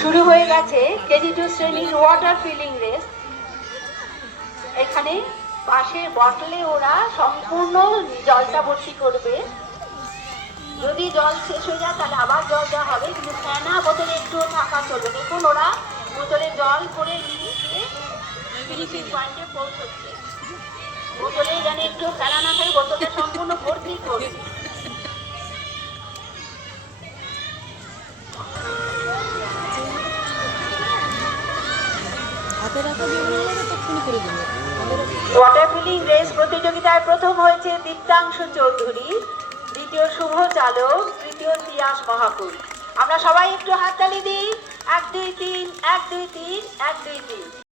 শুরু হয়ে গেছে কেজি 2 শ্রেণীর ওয়াটার ফিলিং রেস। এখানে পাশের বটলে ওরা সম্পূর্ণ জলটা ভর্তি করবে। যদি জল শেষ হয়ে যায় তাহলে আবার জল দেওয়া হবে, কিন্তু ফেনা বোতলে একটু থাকা চলবে। দেখুন ওরা বোতলে জল করে নিয়ে ফিনিশিং পয়েন্টে পৌঁছচ্ছে। বোতলে যেন একটু ফেনা না থাকে, বোতলটা সম্পূর্ণ ভর্তি করবে। ওয়াটার ফিলিং রেস প্রতিযোগিতায় প্রথম হয়েছে দীপ্তাংশু চৌধুরী, দ্বিতীয় শুভ চালক, তৃতীয় তিয়াস মহাকুল। আমরা সবাই একটু হাততালি দিই। 1 2 3 1 2 3 1 2 3।